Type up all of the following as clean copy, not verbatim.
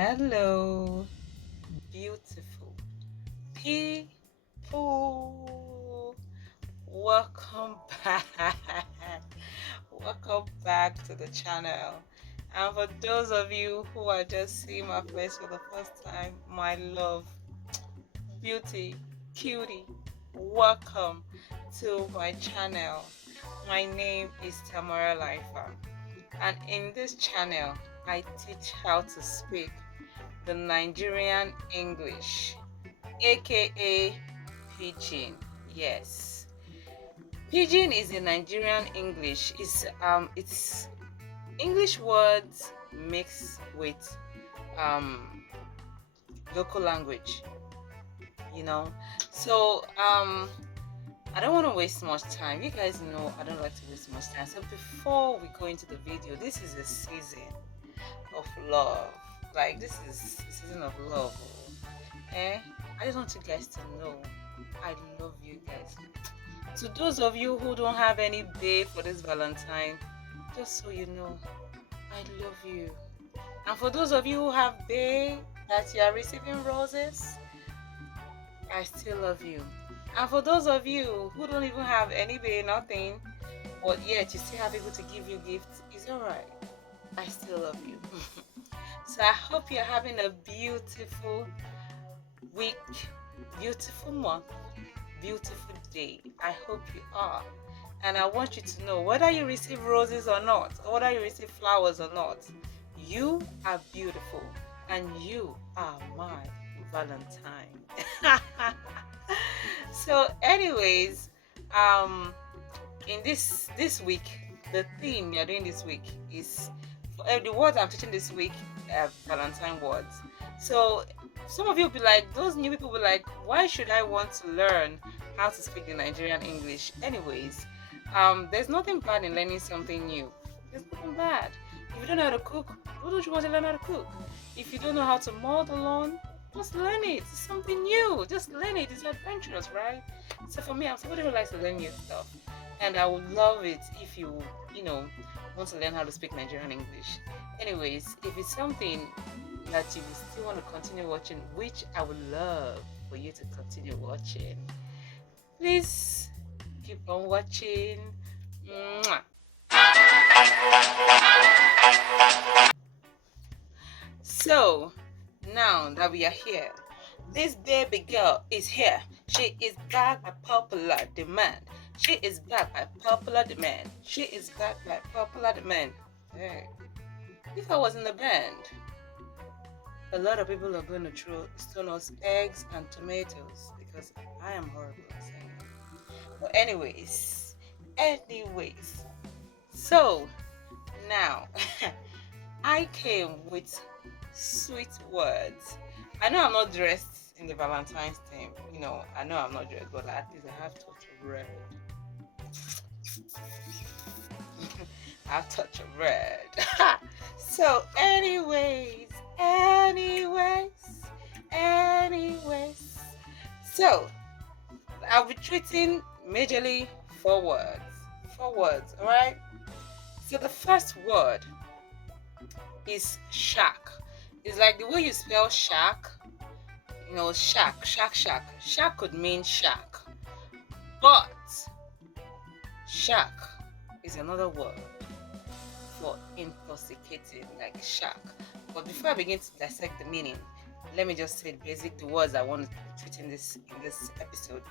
Hello, beautiful people. Welcome back. Welcome back to the channel. And for those of you who are just seeing my face for the first time, my love, beauty, cutie, welcome to my channel. My name is Tamara Lifer, and in this channel, I teach how to speak the Nigerian English, aka Pidgin. Yes, Pidgin is a Nigerian English. It's English words mixed with um local language. You know, so I don't want to waste much time. You guys know I don't like to waste much time. So before we go into the video, this is a season of love. Like this is a season of love. I just want you guys to know I love you guys. To those of you who don't have any babe for this Valentine, just so you know, I love you. And for those of you who have babe that you are receiving roses, I still love you. And for those of you who don't even have any babe, nothing, but yet you still have people to give you gifts, it's alright. I still love you. So I hope you're having a beautiful week, beautiful month, beautiful day. I hope you are. And I want you to know whether you receive roses or not, or whether you receive flowers or not, you are beautiful and you are my Valentine. So anyways, in this week, the theme we are doing this week is the words I'm teaching this week are Valentine words. So some of you will be like, those new people will be like, why should I want to learn how to speak the Nigerian English? Anyways, there's nothing bad in learning something new. There's nothing bad. If you don't know how to cook, why don't you want to learn how to cook? If you don't know how to mow the lawn, just learn it. It's something new. Just learn it. It's adventurous, right? So for me, I'm somebody who likes to learn new stuff. And I would love it if you want to learn how to speak Nigerian English. Anyways, if it's something that you still want to continue watching, which I would love for you to continue watching, please keep on watching. Mwah. So now that we are here, this baby girl is here. She is back by popular demand. She is back by popular demand. She is back by popular demand. Hey, if I was in the band, a lot of people are going to throw stone us eggs and tomatoes because I am horrible at singing. But anyways, so now I came with sweet words. I know I'm not dressed in the Valentine's theme. I know I'm not dressed, but at least I have touch of red. I have touch of red. So, anyways. So, I'll be treating majorly 4 words. 4 words, alright? So, the first word is shack. It's like the way you spell shack. Shack. Shack could mean shack. But shack is another word for intoxicating, like shack. But before I begin to dissect the meaning, let me just say the words I want to treat in this episode.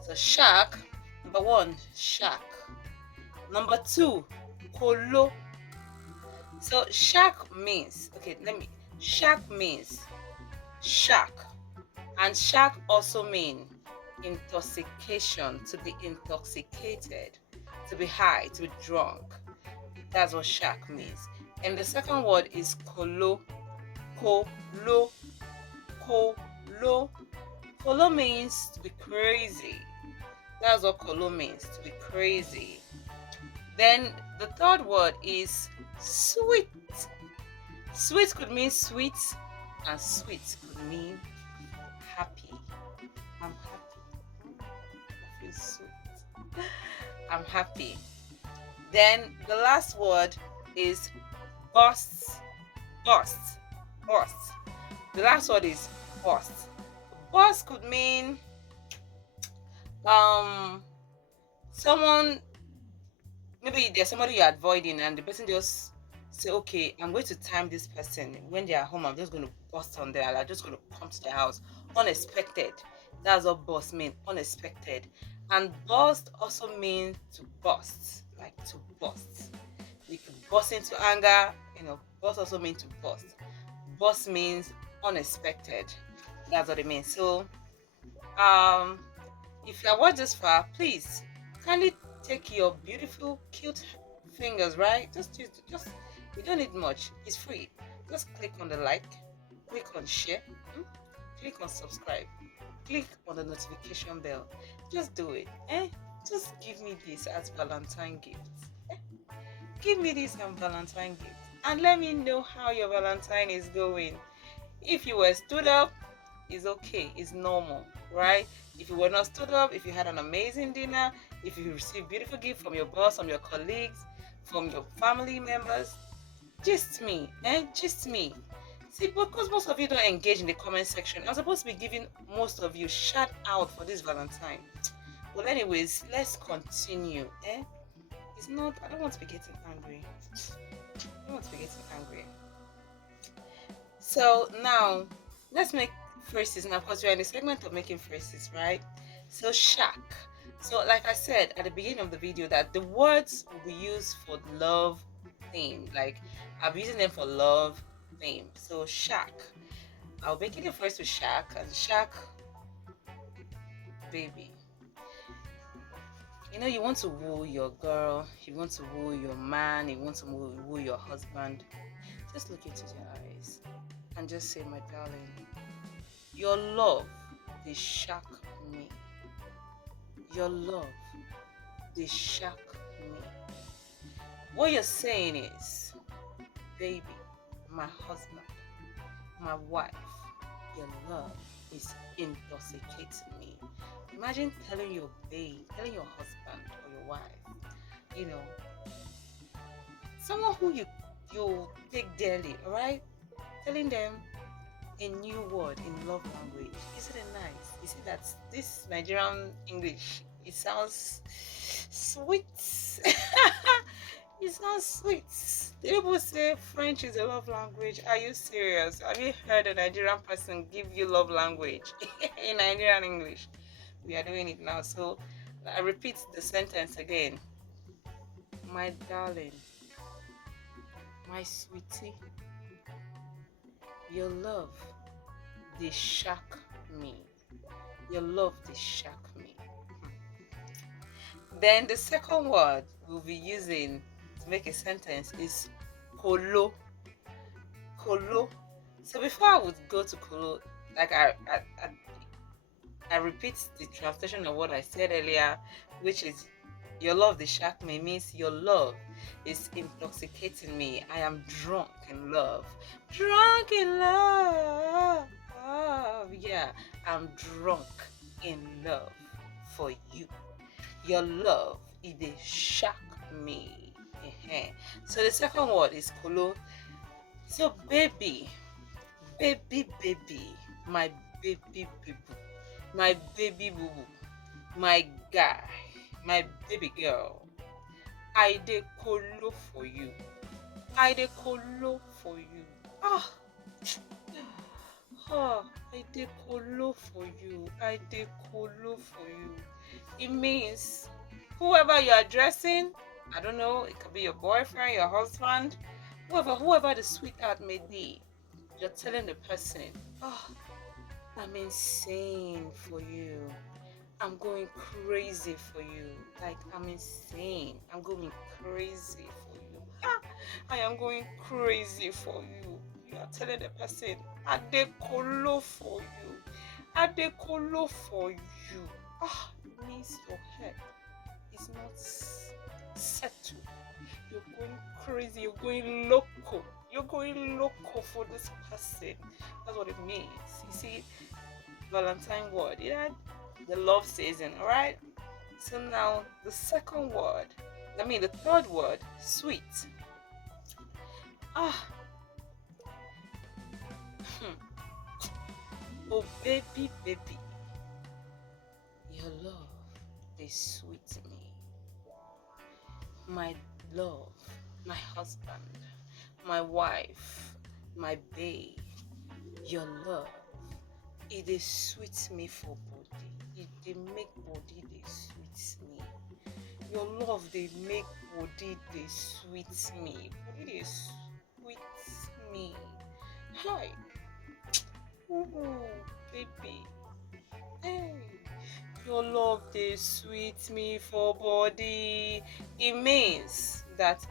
So shack, number 1, shack. Number 2, kolo. So shack means shack means shack, and shack also means intoxication, to be intoxicated, to be high, to be drunk. That's what shack means. And the second word is kolo. Kolo means to be crazy. That's what kolo means, to be crazy. Then the third word is sweet. Sweet could mean sweet, and sweet could mean happy. I'm happy. I feel sweet. I'm happy. Then the last word is burst. The last word is burst. Burst could mean um someone, maybe there's somebody you're avoiding and the person just say, okay, I'm going to time this person. When they are home, I'm just going to bust on them. I'm just going to come to their house. Unexpected. That's what burst means. Unexpected. And burst also means to burst. Like to burst. You could burst into anger. Burst also means to burst. Burst means unexpected. That's what it means. So, if you have watched this far, please kindly take your beautiful, cute fingers, right? Just you don't need much. It's free. Just click on the like, click on share, click on subscribe, click on the notification bell. Just do it. Just give me this as Valentine gifts. Give me this as Valentine gift. And let me know how your Valentine is going. If you were stood up, it's okay, it's normal, right? If you were not stood up, if you had an amazing dinner, if you received beautiful gift from your boss, from your colleagues, from your family members, just me, just me. See, because most of you don't engage in the comment section, I'm supposed to be giving most of you shout out for this Valentine. Well, anyways, let's continue. It's not, I don't want to be getting angry. So now, let's make phrases. Now, of course, we're in the segment of making phrases, right? So, shack. So, like I said at the beginning of the video, that the words will be used for love theme. Like, I'm using them for love theme. So, shack. I'll make it the first with shack, and shack, baby. You want to woo your girl, you want to woo your man, you want to woo your husband. Just look into their eyes and just say, my darling, your love, they shock me. Your love, they shock me. What you're saying is, baby, my husband, my wife, your love is intoxicating me. Imagine telling your babe, telling your husband or your wife, someone who you take dearly, all right? Telling them a new word in love language. Isn't it nice? You see that this Nigerian English, it sounds sweet. It sounds sweet. The people say French is a love language. Are you serious? Have you heard a Nigerian person give you love language in Nigerian English? We are doing it now. So I repeat the sentence again. My darling, my sweetie, your love, they shock me. Your love, they shock me. Then the second word we'll be using to make a sentence is kolo. Kolo. So before I would go to kolo, like I repeat the translation of what I said earlier, which is your love, they shock me, means your love is intoxicating me. I am drunk in love. Drunk in love. Yeah, I'm drunk in love for you. Your love, it shock me. So the second word is kolo. So baby, my baby boo, my baby boo boo, my guy, my baby girl. I dey kolo for you. I dey kolo for you. I dey kolo for you. I dey kolo for you. It means whoever you're addressing, I don't know, it could be your boyfriend, your husband, whoever the sweetheart may be, you're telling the person, I'm insane for you. I'm going crazy for you. Like, I'm insane. I'm going crazy for you. I am going crazy for you. You are telling the person, I dey kolo for you. I dey kolo for you. It means your head is not settled. You're going crazy. You're going loco. You're going loco for this person. That's what it means. You see, Valentine word. Yeah, the love season. All right. So now the second word. The third word. Sweet. Oh baby, baby, your love, they sweet me. My love, my husband, my wife, my babe, your love, it is sweet me for body. It they make body they sweet me. Your love they make body they sweet me. Body they sweet me. Hi. Ooh, baby. Hey. Your love they sweet me for body. It means that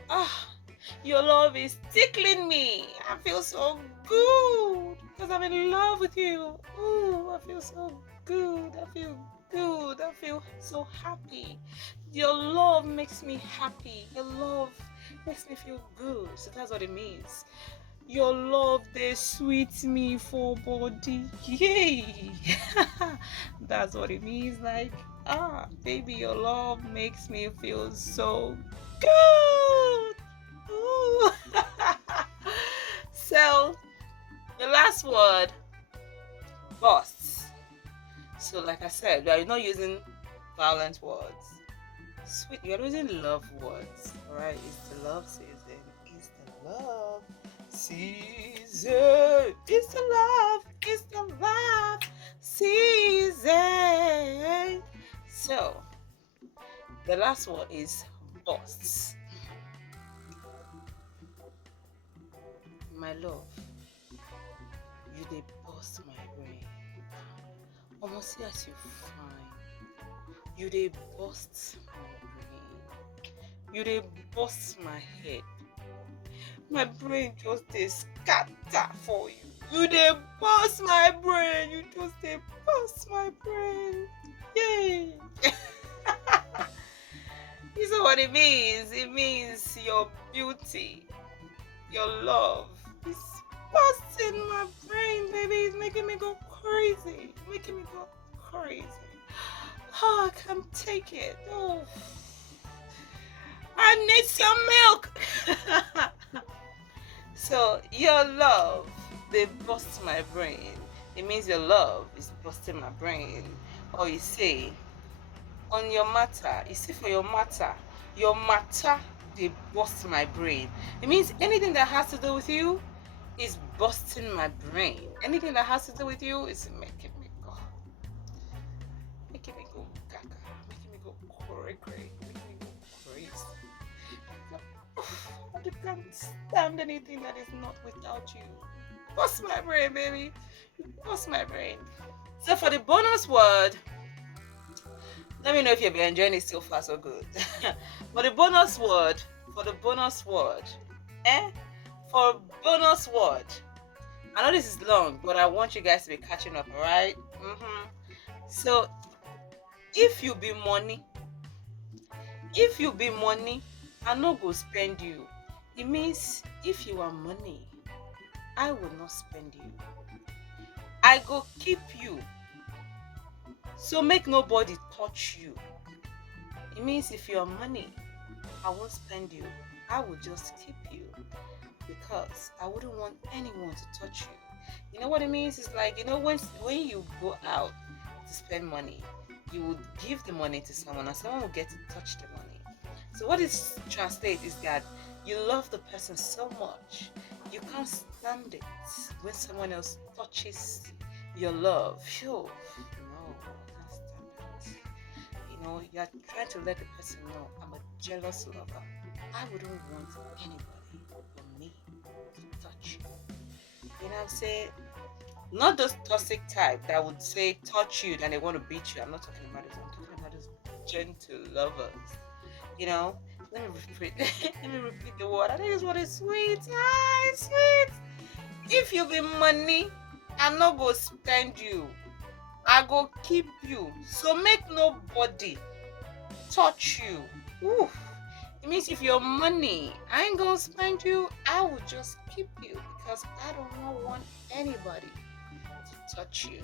your love is tickling me. I feel so good because I'm in love with you. Ooh, I feel so good. I feel good. I feel so happy. Your love makes me happy. Your love makes me feel good. So that's what it means. Your love they sweet me for body. Yay! That's what it means. Like, baby, your love makes me feel so good. Ooh. So the last word, boss. So like I said, we are not using violent words. Sweet, we are using love words. Alright, it's the love season. It's the love season. It's the love. It's the love season. So the last one is boss. My love, you dey burst my brain. Almost see as you fine. You dey burst my brain. You dey burst my head. My brain just dey scatter for you. You dey burst my brain. You just dey burst my brain. Yay! You know what it means? It means your beauty, your love is busting my brain, baby. It's making me go crazy. Making me go crazy. Oh, I can't take it. Oh, I need some milk. So your love, they bust my brain. It means your love is busting my brain. Or you say, on your matter, you see for your matter, they bust my brain. It means anything that has to do with you is busting my brain. Anything that has to do with you is making me go gaga, making me go cray, making me go crazy. I can't stand anything that is not without you. Bust my brain, baby. Bust my brain. So for the bonus word, let me know if you've been enjoying it so far, so good. For the bonus word, for bonus word, I know this is long, but I want you guys to be catching up, alright? So, if you be money, I no go spend you. It means if you are money, I will not spend you. I go keep you. So make nobody touch you. It means if you're money, I won't spend you. I will just keep you because I wouldn't want anyone to touch you. You know what it means? It's like, when you go out to spend money, you would give the money to someone and someone will get to touch the money. So what it translates is that you love the person so much, you can't stand it when someone else touches your love. Phew. No, I can't stand it. You're trying to let the person know I'm a jealous lover. I wouldn't want anybody but me to touch you. You know what I'm saying? Not those toxic type that would say touch you and they want to beat you. I'm not talking about this. I'm talking about those gentle lovers. Let me repeat the word. I think this word is sweet. It's sweet. If you be money, I no go spend you. I go keep you. So make nobody touch you. Oof. It means if you're money, I ain't gonna spend you. I will just keep you because I don't want anybody to touch you.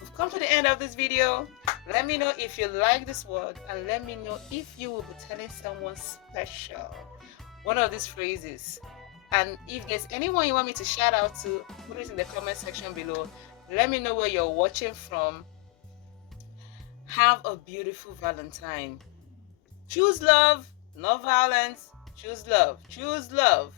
We've come to the end of this video. Let me know if you like this word and let me know if you will be telling someone special one of these phrases. And if there's anyone you want me to shout out to, put it in the comment section below. Let me know where you're watching from. Have a beautiful Valentine. Choose love, not violence. Choose love. Choose love.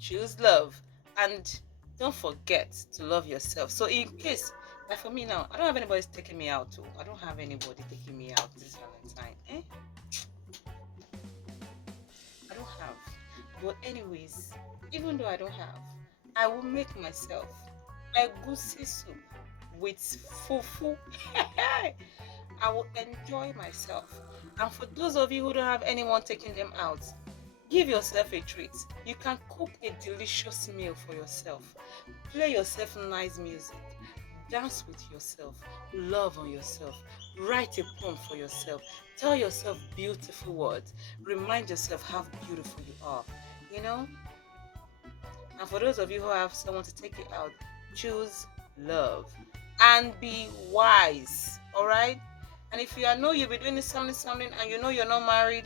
Choose love. And don't forget to love yourself. So in case, like for me now, I don't have anybody taking me out too. I don't have anybody taking me out this Valentine. I don't have. But anyways, even though I don't have, I will make myself egusi soup with fufu. I will enjoy myself. And for those of you who don't have anyone taking them out, give yourself a treat. You can cook a delicious meal for yourself. Play yourself nice music. Dance with yourself. Love on yourself. Write a poem for yourself. Tell yourself beautiful words. Remind yourself how beautiful you are. You know? And for those of you who have someone to take you out, choose love and be wise. All right? And if you know you'll be doing something and you know you're not married,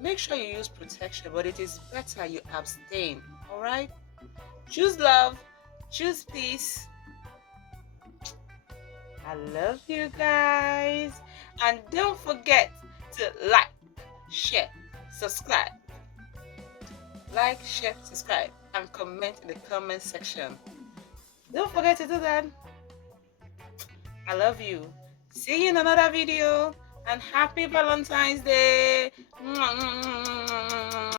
make sure you use protection, but it is better you abstain. All right? Choose love, choose peace. I love you guys. And don't forget to like, share, subscribe. Like, share, subscribe, and comment in the comment section. Don't forget to do that. I love you. See you in another video, and happy Valentine's Day.